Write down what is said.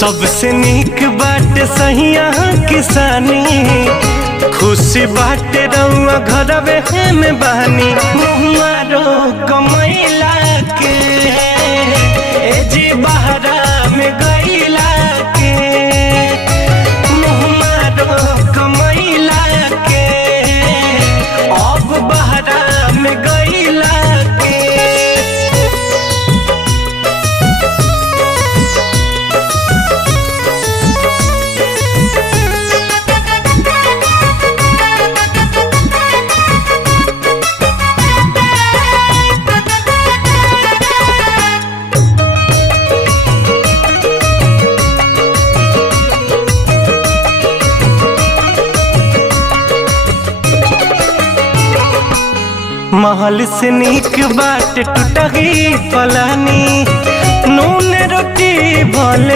सबसे नीक बाटे सहिया किसानी, खुशी बाटे रउआ घरवे में बानी। मुहारो कमैला के ए जी बहरा में गईला के, मुहारो कमैला के अब बहरा में गईला के। महल से नीक बाट टूटही पलानी, नून रोटी भले